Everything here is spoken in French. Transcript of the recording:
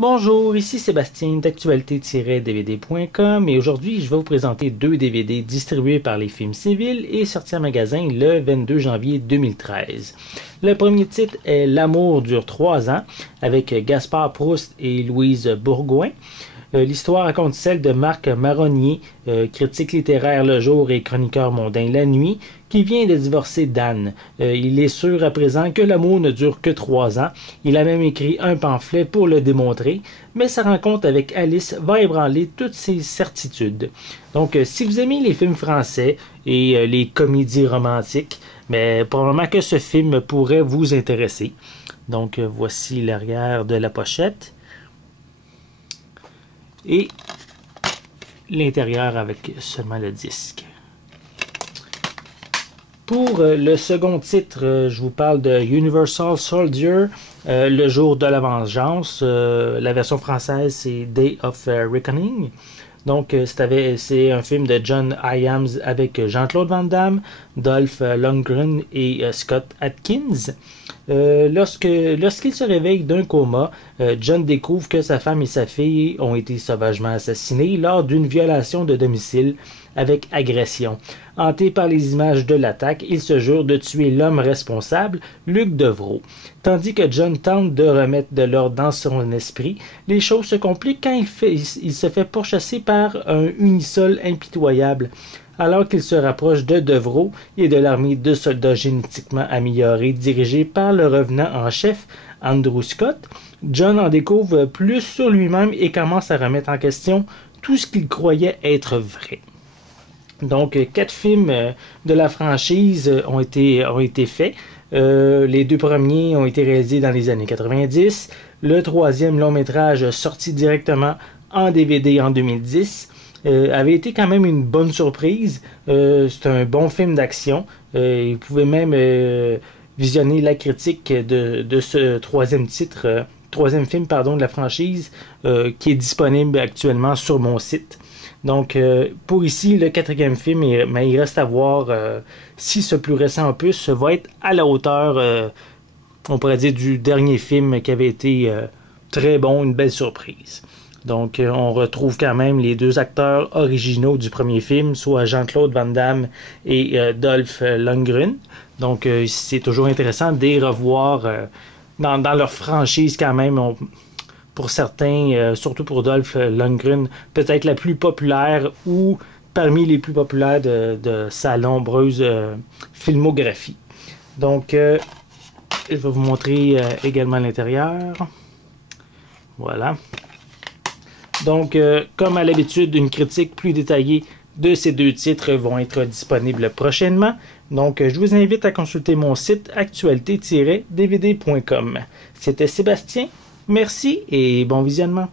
Bonjour, ici Sébastien d'actualité-dvd.com et aujourd'hui je vais vous présenter deux DVD distribués par les Films Civils et sortis en magasin le 22 janvier 2013. Le premier titre est L'amour dure 3 ans avec Gaspard Proust et Louise Bourgoin. L'histoire raconte celle de Marc Marronnier, critique littéraire le jour et chroniqueur mondain la nuit, qui vient de divorcer d'Anne. Il est sûr à présent que l'amour ne dure que 3 ans. Il a même écrit un pamphlet pour le démontrer, mais sa rencontre avec Alice va ébranler toutes ses certitudes. Donc, si vous aimez les films français et les comédies romantiques, mais probablement que ce film pourrait vous intéresser. Donc, voici l'arrière de la pochette. Et l'intérieur avec seulement le disque. Pour le second titre, je vous parle de Universal Soldier, le jour de la vengeance. La version française, c'est Day of Reckoning. Donc, c'est un film de John Hyams avec Jean-Claude Van Damme, Dolph Lundgren et Scott Adkins. Lorsqu'il se réveille d'un coma, John découvre que sa femme et sa fille ont été sauvagement assassinées lors d'une violation de domicile avec agression. Hanté par les images de l'attaque, il se jure de tuer l'homme responsable, Luc Devreau. Tandis que John tente de remettre de l'ordre dans son esprit, les choses se compliquent quand il se fait pourchasser par un unisol impitoyable. Alors qu'il se rapproche de Devreau et de l'armée de soldats génétiquement améliorés dirigée par le revenant en chef Andrew Scott, John en découvre plus sur lui-même et commence à remettre en question tout ce qu'il croyait être vrai. Donc, 4 films de la franchise ont été faits. Les 2 premiers ont été réalisés dans les années 90. Le 3e long métrage sorti directement en DVD en 2010. Avait été quand même une bonne surprise. C'est un bon film d'action. Vous pouvez même visionner la critique de ce troisième film de la franchise qui est disponible actuellement sur mon site. Donc, pour ici, le 4e film, il reste à voir si ce plus récent opus va être à la hauteur, on pourrait dire, du dernier film qui avait été très bon, une belle surprise. Donc, on retrouve quand même les 2 acteurs originaux du premier film, soit Jean-Claude Van Damme et Dolph Lundgren. Donc, c'est toujours intéressant de les revoir dans leur franchise quand même. Pour certains, surtout pour Dolph Lundgren, peut-être la plus populaire ou parmi les plus populaires de sa nombreuse filmographie. Donc, je vais vous montrer également l'intérieur. Voilà. Donc, comme à l'habitude, une critique plus détaillée de ces 2 titres vont être disponibles prochainement. Donc, je vous invite à consulter mon site actualité-dvd.com. C'était Sébastien. Merci et bon visionnement.